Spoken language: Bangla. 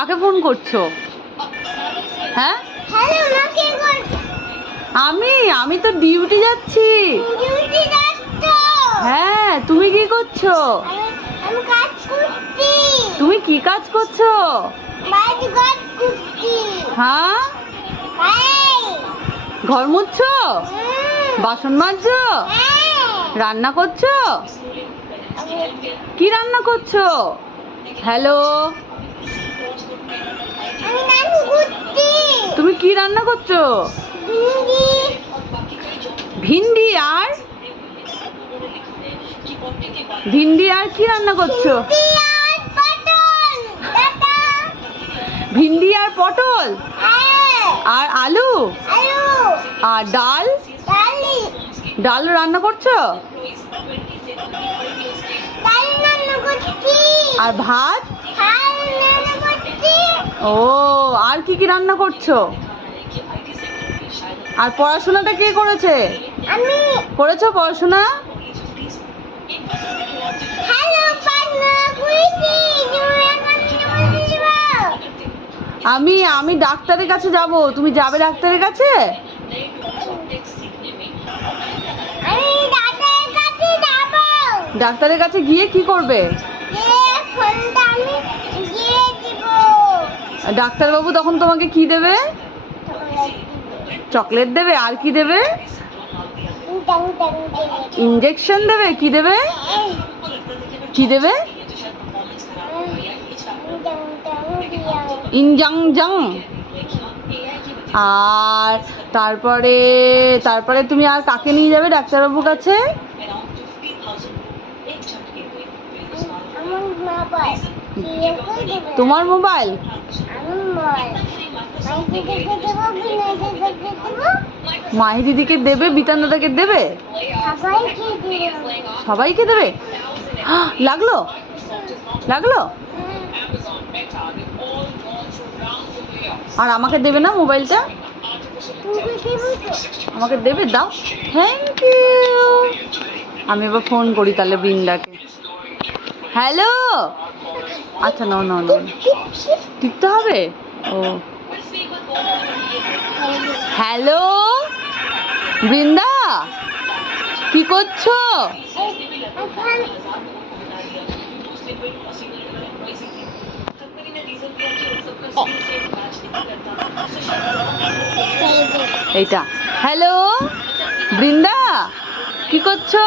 কাকে ফোন করছো? হ্যাঁ আমি তো ডিউটি যাচ্ছি। হ্যাঁ, তুমি কি করছো? তুমি কি কাজ করছো? হ্যাঁ, ঘর মুছছো, বাসন মাজছো, রান্না করছো? কি রান্না করছো? হ্যালো, তুমি কি রান্না করছো? ভিন্ডি আর ভিন্ডি আর কি রান্না করছো? ভিন্ডি আর পটল আর আলু আর ডাল ডাল রান্না করছো? আর ভাত? ও, আর কি কি রান্না করছো? আর পড়াশোনাটা কে করেছে? করেছো পড়াশোনা? আমি ডাক্তারের কাছে যাব। তুমি যাবে ডাক্তারের কাছে? ডাক্তারের কাছে গিয়ে কি করবে? ডাক্তারবাবু তখন তোমাকে কি দেবে? চকলেট দেবে। আর কি দেবে? ইনজেকশন দেবে। কি দেবে? কি দেবে? ইনজাংজাং। আর তারপরে তুমি আর কাকে নিয়ে যাবে ডাক্তারবাবুর কাছে? তোমার মোবাইল? মাহি দিদিকে দেবে, বিতান দাদাকে দেবে, সবাইকে দেবে। লাগলো লাগলো। আর আমাকে দেবে না মোবাইলটা? আমাকে দেবে, দাও। Thank you. আমি এবার ফোন করি তাহলে বৃন্দাকে। হ্যালো, আচ্ছা নাও নাও নাও, টিপতে হবে। ও, হ্যালো বৃন্দা, কি করছো? এইটা হ্যালো বৃন্দা, কি করছো?